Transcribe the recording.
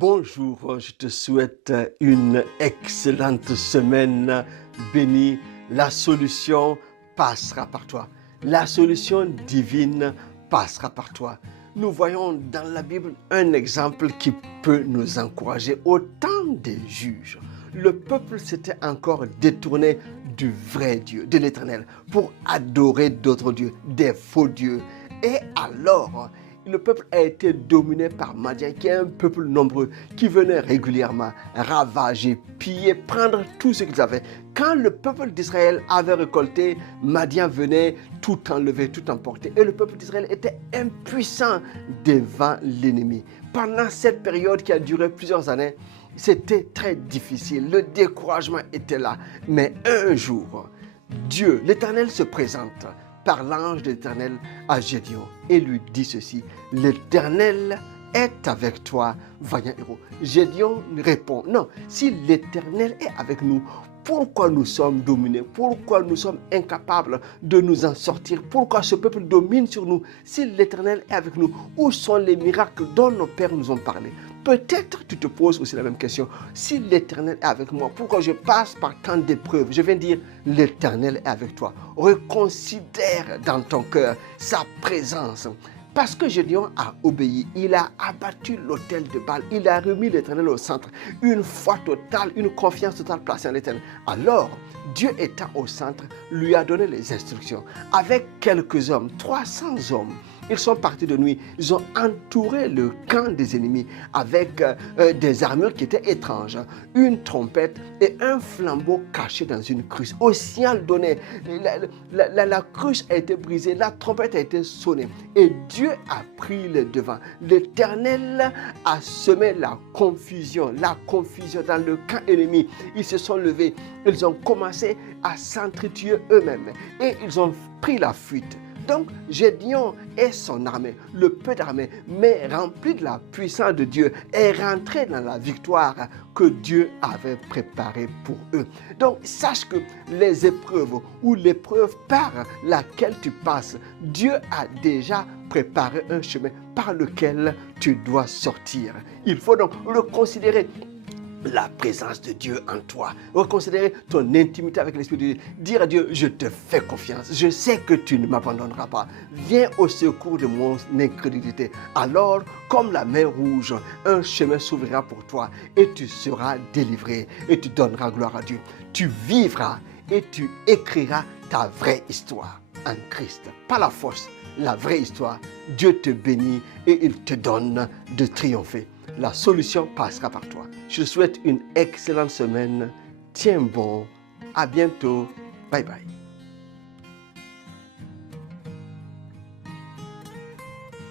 Bonjour, je te souhaite une excellente semaine bénie. La solution passera par toi. La solution divine passera par toi. Nous voyons dans la Bible un exemple qui peut nous encourager. Au temps des juges, le peuple s'était encore détourné du vrai Dieu, de l'Éternel, pour adorer d'autres dieux, des faux dieux. Et alors, le peuple a été dominé par Madian, qui est un peuple nombreux, qui venait régulièrement ravager, piller, prendre tout ce qu'ils avaient. Quand le peuple d'Israël avait récolté, Madian venait tout enlever, tout emporter. Et le peuple d'Israël était impuissant devant l'ennemi. Pendant cette période qui a duré plusieurs années, c'était très difficile. Le découragement était là. Mais un jour, Dieu, l'Éternel se présente par l'ange de l'Éternel à Gédéon et lui dit ceci: l'Éternel est avec toi, vaillant héros. Gédéon répond: non, si l'Éternel est avec nous, pourquoi nous sommes dominés? Pourquoi nous sommes incapables de nous en sortir? Pourquoi ce peuple domine sur nous? Si l'Éternel est avec nous, où sont les miracles dont nos pères nous ont parlé? Peut-être tu te poses aussi la même question. Si l'Éternel est avec moi, pourquoi je passe par tant d'épreuves? Je viens dire, l'Éternel est avec toi. Reconsidère dans ton cœur sa présence. Parce que Gédéon a obéi, il a abattu l'autel de Baal, il a remis l'Éternel au centre. Une foi totale, une confiance totale placée en l'Éternel. Alors, Dieu étant au centre, lui a donné les instructions. Avec quelques hommes, 300 hommes, ils sont partis de nuit. Ils ont entouré le camp des ennemis avec des armures qui étaient étranges. Une trompette et un flambeau caché dans une cruche. Au signal donné, la cruche a été brisée, la trompette a été sonnée. Et Dieu a pris le devant. L'Éternel a semé la confusion dans le camp ennemi. Ils se sont levés. Ils ont commencé à s'entretuer eux-mêmes. Et ils ont pris la fuite. Donc, Gédéon et son armée, le peu d'armée, mais rempli de la puissance de Dieu, est rentré dans la victoire que Dieu avait préparée pour eux. Donc, sache que les épreuves ou l'épreuve par laquelle tu passes, Dieu a déjà préparé un chemin par lequel tu dois sortir. Il faut donc le considérer. La présence de Dieu en toi. Reconsidérer ton intimité avec l'Esprit de Dieu. Dire à Dieu, je te fais confiance. Je sais que tu ne m'abandonneras pas. Viens au secours de mon incrédulité. Alors, comme la mer rouge, un chemin s'ouvrira pour toi et tu seras délivré et tu donneras gloire à Dieu. Tu vivras et tu écriras ta vraie histoire en Christ. Pas la fausse, la vraie histoire. Dieu te bénit et il te donne de triompher. La solution passera par toi. Je te souhaite une excellente semaine. Tiens bon. À bientôt. Bye bye.